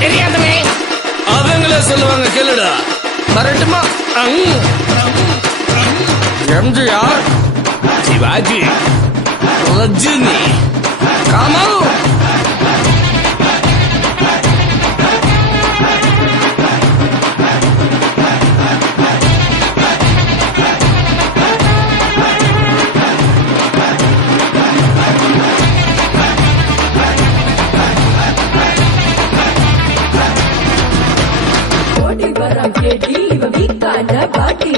தெரியாதவே அவங்களே சொல்லுவாங்க கேளுடா. வரட்டுமா? எம்ஜிஆர், சிவாஜி, ரஜினி, கமல், ஓடி வரம் கேட்டி இவ வீக்கான பாட்டி